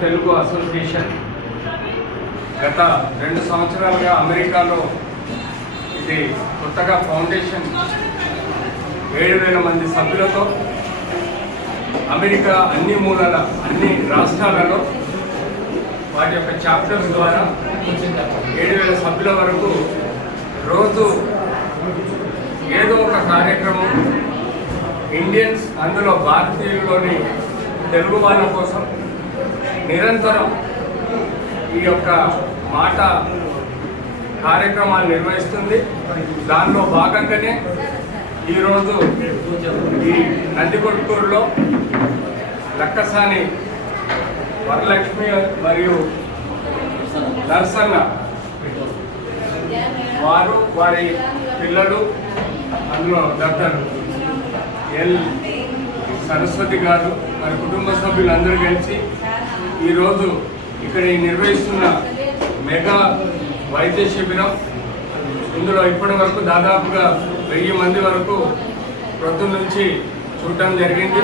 Telugu association గత 2 సంవత్సరాలుగా అమెరికాలో ఇది కొత్తగా ఫౌండేషన్ 7,000 మంది సభ్యులతో అమెరికా అన్ని మూలల అన్ని రాష్ట్రాలలో వాటి యొక్క చాప్టర్స్ ద్వారా 7,000 సభ్యుల వరకు రోజు ఏదో ఒక కార్యక్రమం ఇండియన్స్ అందులో భారతీయుల్లోని తెలుగు వాళ్ళ కోసం నిరంతరం ఈ యొక్క మాట కార్యక్రమాలు నిర్వహిస్తుంది. దానిలో భాగంగానే ఈరోజు ఈ నందికొట్కూరులో లక్కసాని వరలక్ష్మి మరియు నర్సన్న వారు వారి పిల్లలు అందులో డాక్టర్ ఎల్ సరస్వతి గారు మరి కుటుంబ సభ్యులందరూ కలిసి ఈరోజు ఇక్కడ నిర్వహిస్తున్న మెగా వైద్య శిబిరం ఇందులో ఇప్పటి వరకు దాదాపుగా 1000 మంది వరకు ప్రొద్దు నుంచి చూడటం జరిగింది.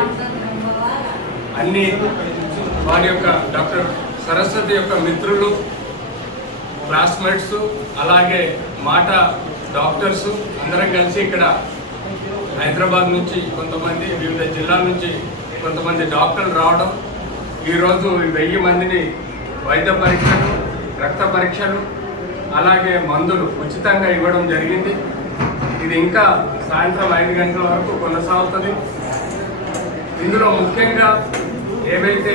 అన్ని వారి యొక్క డాక్టర్ సరస్వతి యొక్క మిత్రులు, క్లాస్మేట్స్, అలాగే మాట డాక్టర్స్ అందరం కలిసి ఇక్కడ హైదరాబాద్ నుంచి కొంతమంది, వివిధ జిల్లాల నుంచి కొంతమంది డాక్టర్లు రావడం, ఈరోజు 1000 మందిని వైద్య పరీక్షలు, రక్త పరీక్షలు, అలాగే మందులు ఉచితంగా ఇవ్వడం జరిగింది. ఇది ఇంకా సాయంత్రం 5 గంటల వరకు కొనసాగుతుంది. ఇందులో ముఖ్యంగా ఏవైతే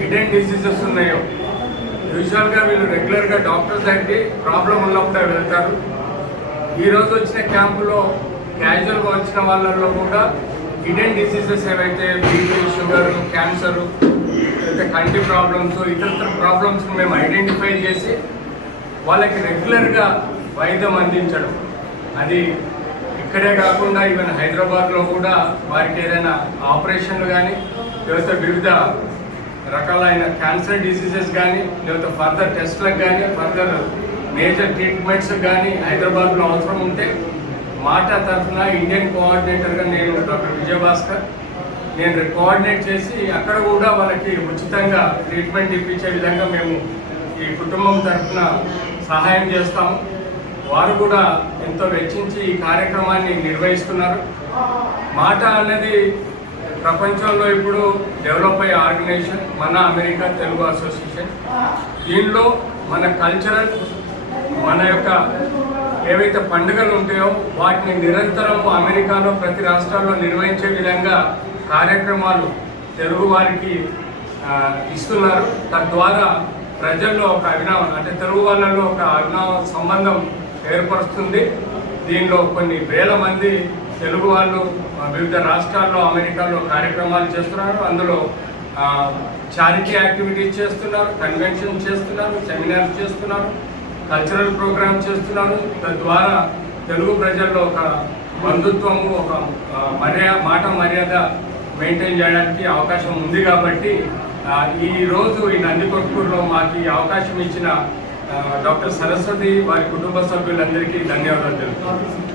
హిడెన్ డిసీజెస్ ఉన్నాయో, యూజువల్గా వీళ్ళు రెగ్యులర్గా డాక్టర్ దగ్గరికి ప్రాబ్లం ఉన్నప్పుడే వెళ్తారు. ఈరోజు వచ్చిన క్యాంపులో క్యాజువల్గా వచ్చిన వాళ్ళల్లో కూడా హిడెన్ డిసీజెస్ ఏవైతే బీపీ, షుగర్, క్యాన్సర్, కంటి ప్రాబ్లమ్స్, ఇతర ప్రాబ్లమ్స్ మేము ఐడెంటిఫై చేసి వాళ్ళకి రెగ్యులర్గా వైద్యం అందించడం, అది ఇక్కడే కాకుండా ఈవెన్ హైదరాబాద్లో కూడా వారికి ఏదైనా ఆపరేషన్లు కానీ, లేకపోతే వివిధ రకాలైన క్యాన్సర్ డిసీజెస్ కానీ, లేకపోతే ఫర్దర్ టెస్ట్లకు కానీ, ఫర్దర్ మేజర్ ట్రీట్మెంట్స్ కానీ హైదరాబాద్లో అవసరం ఉంటే మాట తరఫున ఇండియన్ కోఆర్డినేటర్గా నేను డాక్టర్ విజయభాస్కర్ నేను కోఆర్డినేట్ చేసి అక్కడ కూడా వాళ్ళకి ఉచితంగా ట్రీట్మెంట్ ఇప్పించే విధంగా మేము ఈ కుటుంబం తరఫున సహాయం చేస్తాము. వారు కూడా ఎంతో వెచ్చించి ఈ కార్యక్రమాన్ని నిర్వహిస్తున్నారు. మాట అనేది ప్రపంచంలో ఇప్పుడు డెవలప్ అయ్యే ఆర్గనైజేషన్ మన అమెరికా తెలుగు అసోసియేషన్. దీనిలో మన కల్చరల్, మన యొక్క ఏవైతే పండుగలు ఉంటాయో వాటిని నిరంతరం అమెరికాలో ప్రతి రాష్ట్రాల్లో నిర్వహించే విధంగా కార్యక్రమాలు తెలుగు వారికి ఇస్తున్నారు. తద్వారా ప్రజల్లో ఒక అంటే తెలుగు వాళ్ళలో ఒక అవినావ సంబంధం ఏర్పరుస్తుంది. దీనిలో కొన్ని వేల మంది తెలుగు వాళ్ళు వివిధ రాష్ట్రాల్లో అమెరికాలో కార్యక్రమాలు చేస్తున్నారు. అందులో చారిటీ యాక్టివిటీస్ చేస్తున్నారు, కన్వెన్షన్ చేస్తున్నారు, సెమినార్స్ చేస్తున్నారు, కల్చరల్ ప్రోగ్రామ్స్ చేస్తున్నారు. తద్వారా తెలుగు ప్రజల్లో ఒక బంధుత్వము, ఒక మాట మర్యాద మెయింటైన్ చేయడానికి అవకాశం ఉంది. కాబట్టి ఈరోజు ఈ నందికొట్కూరులో మాకు ఈ అవకాశం ఇచ్చిన డాక్టర్ సరస్వతి వారి కుటుంబ సభ్యులందరికీ ధన్యవాదాలు తెలుపుతున్నాను.